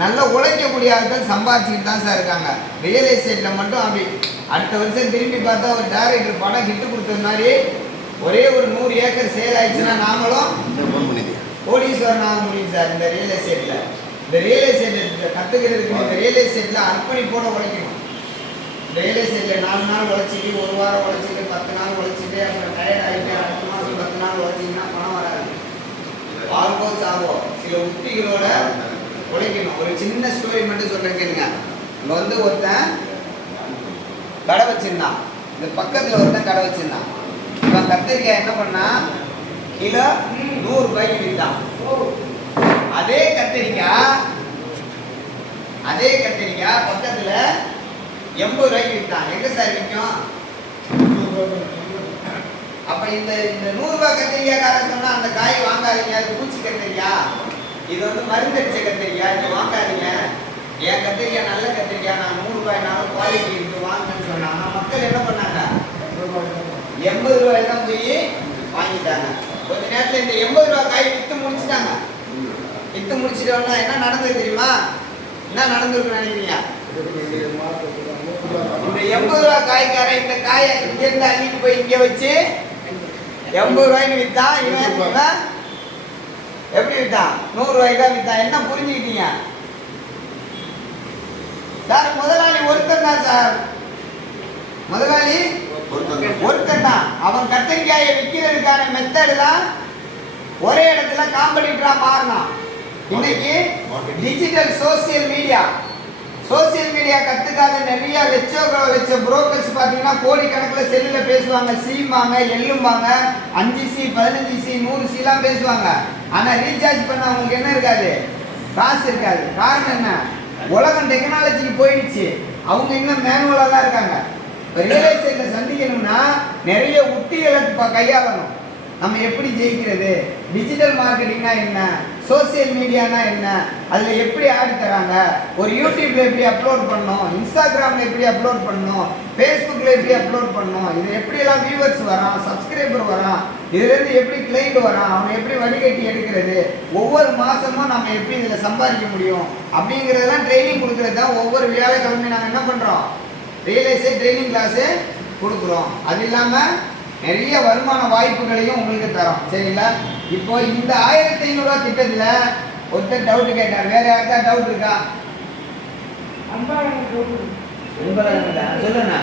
நல்லா உழைக்கக்கூடிய ஆட்கள் சம்பாதிச்சுட்டு தான் சார் இருக்காங்க. ரியல் எஸ்டேட்டில் மட்டும் அப்படி அடுத்த வருஷம் திரும்பி பார்த்தா ஒரு டேரக்டர் படம் கிட்டு கொடுத்த மாதிரி ஒரே ஒரு நூறு ஏக்கர் சேல் ஆயிடுச்சுன்னா நாமளும் கோடீஸ்வரன் ஆக முடியும் சார் இந்த ரியல் எஸ்டேட்டில் இந்த ரியல் எஸ்டேட் கற்றுக்கிறதுக்கு இந்த ரியல் எஸ்டேட்டில் அர்ப்பணிப்போட உழைக்கணும். இந்த ரியல் எஸ்டேட்டில் நாலு நாள் உழைச்சிட்டு ஒரு வாரம் உழைச்சிட்டு பத்து நாள் உழைச்சிட்டு அப்புறம் டயர்ட் ஆகிட்டு அடுத்த மாதம் பத்து நாள் உழைச்சிங்கன்னா பணம் வராது. ஆல்கோ சாவோ சில உத்திகளோட உழைக்கணும் ஒரு சின்ன ஸ்டோரி மட்டும் சொல்றேன் கேளுங்க. இங்கே வந்து ஒருத்தன் கடை வச்சிருந்தான். இந்த பக்கத்தில் ஒருத்தன் கடை வச்சிருந்தான். இவன் கத்திரிக்காய் என்ன பண்ணா கிலோ நூறு ரூபாய்க்கு விற்றான் அதே கத்திரிக்காய் அதே கத்திரிக்காய் பக்கத்தில் எண்பது ரூபாய்க்கு விற்றான் எங்கே சார் விற்கும்? அப்ப இந்த இந்த நூறு ரூபாய் கத்திரிக்காய்க்காரன் சொன்னா அந்த காய் வாங்காதீங்க அது பூச்சி கத்திரிக்காய். இது வந்து மருந்தடிச்ச கத்திரிக்காய் இது வாங்காதீங்க. என் கத்திரிக்காய் நல்ல கத்திரிக்காய் நான் நூறு ரூபாய்னாலும் குவாலிட்டி இருக்கு வாங்கன்னு சொன்னாங்க. மக்கள் என்ன பண்ணாங்க? எண்பது ரூபாய் தான் போய் வாங்கிட்டாங்க. கொஞ்ச நேரத்தில் இந்த எண்பது ரூபாய் காய் விற்று முடிச்சிட்டாங்க. விற்று முடிச்சிட்டோம்னா என்ன நடந்தது தெரியுமா? என்ன நடந்திருக்குன்னு நினைக்கிறீங்க? இந்த எண்பது ரூபாய் காய்க்காரன் இந்த காயை இங்கிருந்து அள்ளிட்டு போய் இங்கே வச்சு எண்பது ரூபாய்க்கு விற்றா இவன் வித்தான் நூறு ரூபாய்க்கு தான் வித்தான் என்ன புரிஞ்சுக்கிட்டீங்க? சார் முதலாளி ஒருத்தன் தான் சார். முதலாளி ஒருத்தன் தான். அவன் கத்திரிக்காயை விற்கிறதுக்கான மெத்தடு தான் ஒரே இடத்துல காம்படிட்டரா மாறினான் இன்னைக்கு digital social media social media கத்துக்காத நிறைய லட்சோ லட்ச புரோக்கர்ஸ் பார்த்தீங்கன்னா கோடிக்கணக்கில் செல்லில் பேசுவாங்க. சீம்பாங்க எள்ளும்பாங்க அஞ்சு சி பதினஞ்சு சி நூறு சிலாம் பேசுவாங்க. ஆனால் ரீசார்ஜ் பண்ண அவங்களுக்கு என்ன இருக்காது? காசு இருக்காது. காரணம் என்ன? உலகம் டெக்னாலஜிக்கு போயிடுச்சு. அவங்க இன்னும் மேனுவலாக தான் இருக்காங்க. இப்போ ரியல் எஸ்டேட்டில் சந்திக்கணும்னா நிறைய உத்திகளை கையாளணும். நம்ம எப்படி ஜெயிக்கிறது? டிஜிட்டல் மார்க்கெட்டிங்னா என்ன? சோசியல் மீடியானா என்ன? அதில் எப்படி ஆட் தராங்க? ஒரு யூடியூப்ல எப்படி அப்லோட் பண்ணணும்? இன்ஸ்டாகிராமில் எப்படி அப்லோட் பண்ணணும்? ஃபேஸ்புக்கில் எப்படி அப்லோட் பண்ணணும்? இது எப்படியெல்லாம் வியூவர்ஸ் வரான்? சப்ஸ்கிரைபர் வரான்? இதுலேருந்து எப்படி கிளைண்ட் வரான்? அவனை எப்படி வடிகட்டி எடுக்கிறது? ஒவ்வொரு மாதமும் நம்ம எப்படி இதில் சம்பாதிக்க முடியும்? அப்படிங்கிறதெல்லாம் ட்ரைனிங் கொடுக்குறது தான் ஒவ்வொரு வியாழக்கிழமை நாங்கள் என்ன பண்ணுறோம் ரியல் ட்ரைனிங் கிளாஸு கொடுக்குறோம். அது இல்லாமல் நிறைய வருமான வாய்ப்புகளையும் உங்களுக்கு தரோம். சரிங்களா? இப்போ இந்த ஆயிரத்தி ஐநூறுரூவா திட்டத்தில் ஒருத்தர் டவுட் கேட்டார். வேற யாருக்கா டவுட் இருக்கா? சொல்லுண்ணா.